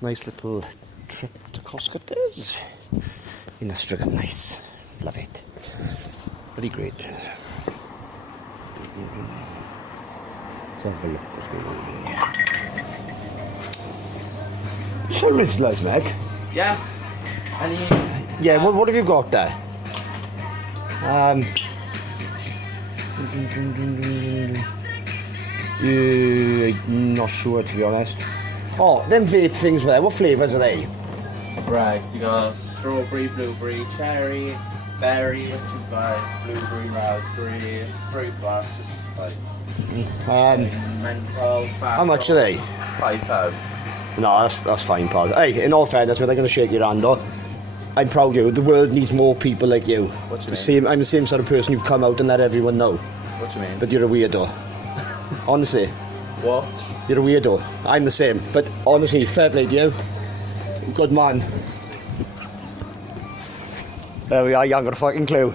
Nice little trip to Costco's in Ystrad I. Nice. Love it. Pretty great. Let's have a look what's going on here. So Rizzlers, mate. Yeah. Any? Yeah, what have you got there? Not sure, to be honest. Oh, them vape things were there. What flavours are they? Right, you got strawberry, blueberry, cherry, berry, which is like blueberry, raspberry, fruit blast, which is like menthol. How much are they? £5. No, that's fine, pal. Hey, in all fairness, mate, I'm going to shake your hand, though. I'm proud of you. The world needs more people like you. What do you mean? I'm the same sort of person who've come out and let everyone know. What do you mean? But you're a weirdo. Honestly. What? You're a weirdo. I'm the same. But honestly, fair play to you. Good man. There we are, you haven't got a fucking clue.